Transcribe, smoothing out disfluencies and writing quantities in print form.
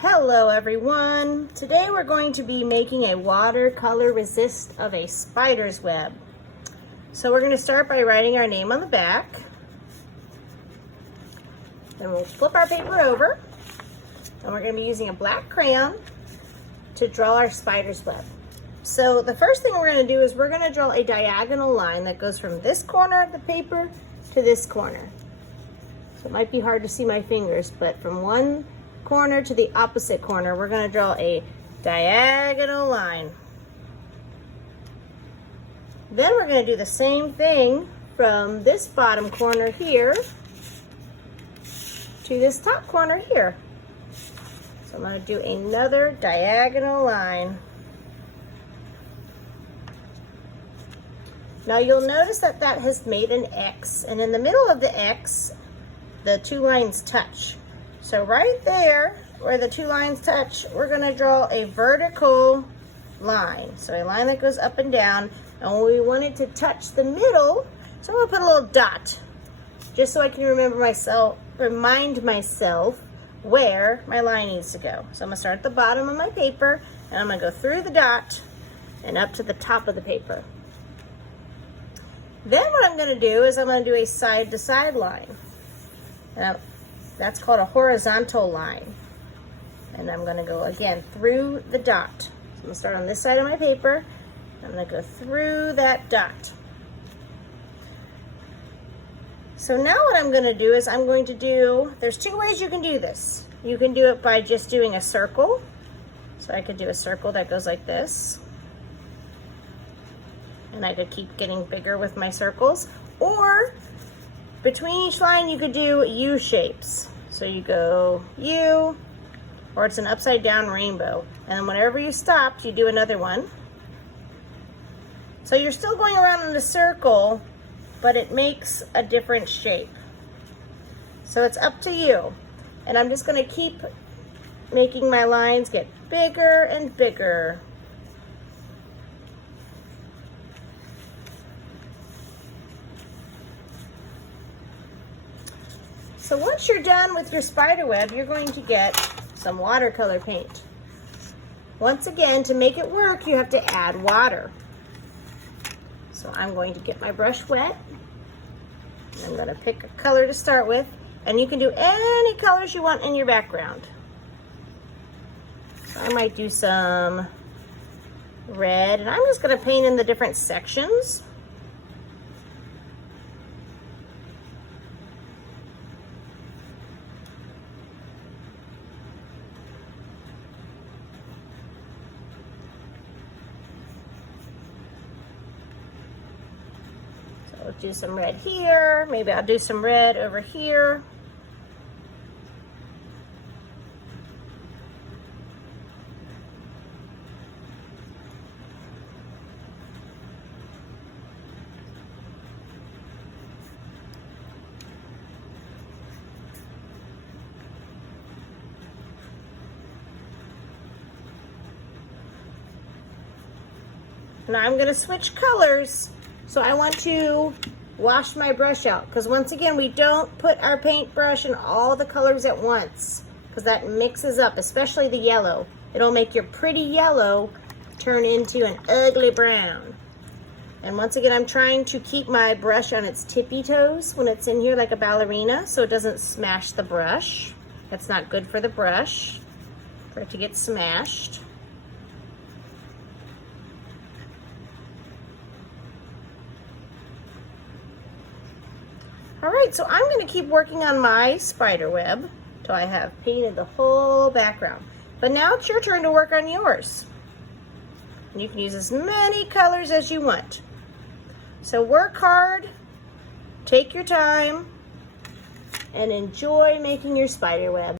Hello everyone! Today we're going to be making a watercolor resist of a spider's web. So we're going to start by writing our name on the back. Then we'll flip our paper over. And we're going to be using a black crayon to draw our spider's web. So the first thing we're going to do is we're going to draw a diagonal line that goes from this corner of the paper to this corner. So it might be hard to see my fingers, but from one corner to the opposite corner, we're going to draw a diagonal line. Then we're going to do the same thing from this bottom corner here to this top corner here. So I'm going to do another diagonal line. Now you'll notice that that has made an X, and in the middle of the X, the two lines touch. So right there, where the two lines touch, we're going to draw a vertical line. So a line that goes up and down, and we want it to touch the middle, so I'm going to put a little dot, just so I can remind myself where my line needs to go. So I'm going to start at the bottom of my paper, and I'm going to go through the dot and up to the top of the paper. Then what I'm going to do is I'm going to do a side-to-side line. And that's called a horizontal line. And I'm going to go again through the dot. So I'm going to start on this side of my paper. I'm going to go through that dot. So now what I'm going to do is there's two ways you can do this. You can do it by just doing a circle. So I could do a circle that goes like this. And I could keep getting bigger with my circles. Or between each line, you could do U shapes. So you go U, or it's an upside down rainbow. And then whenever you stopped, you do another one. So you're still going around in a circle, but it makes a different shape. So it's up to you. And I'm just going to keep making my lines get bigger and bigger. So once you're done with your spider web, you're going to get some watercolor paint. Once again, to make it work, you have to add water. So I'm going to get my brush wet. I'm going to pick a color to start with, and you can do any colors you want in your background. So I might do some red, and I'm just going to paint in the different sections. I'll do some red here. Maybe I'll do some red over here. Now I'm going to switch colors. So I want to wash my brush out, because once again, we don't put our paintbrush in all the colors at once, because that mixes up, especially the yellow. It'll make your pretty yellow turn into an ugly brown. And once again, I'm trying to keep my brush on its tippy toes when it's in here like a ballerina, so it doesn't smash the brush. That's not good for the brush, for it to get smashed. All right, so I'm going to keep working on my spider web till I have painted the whole background. But now it's your turn to work on yours. And you can use as many colors as you want. So work hard, take your time, and enjoy making your spider web.